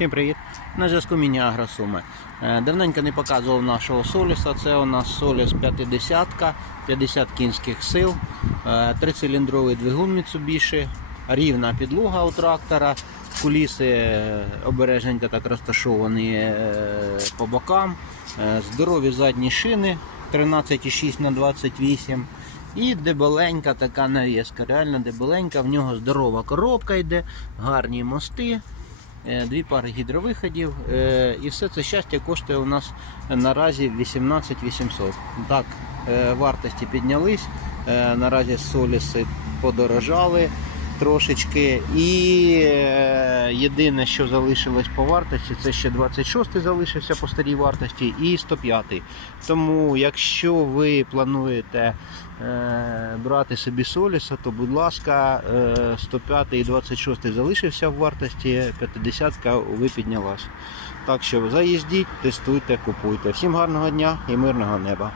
Всім привіт! На зв'язку міні Агросуми. Е, Давненько не показував нашого соліса. Це у нас соліс 50 50 кінських сил, е, трициліндровий двигун Mitsubishi, рівна підлога у трактора, куліси е, обережненько так розташовані по бокам, здорові задні шини 13,6 на 28 і дебеленька така навіска, реально дебеленька, в нього здорова коробка йде, гарні мости. Е, Дві пари гідровиходів. е, І все це щастя коштує у нас наразі 18 800. Так, е, вартості піднялись. Наразі соліси подорожали трошечки. І єдине, що залишилось по вартості, це ще 26 залишився по старій вартості і 105. Тому, якщо ви плануєте е, брати собі соліса, то будь ласка, е, 105 і 26 залишився в вартості, 50 ви піднялась. Так що заїздіть, тестуйте, купуйте. Всім гарного дня і мирного неба.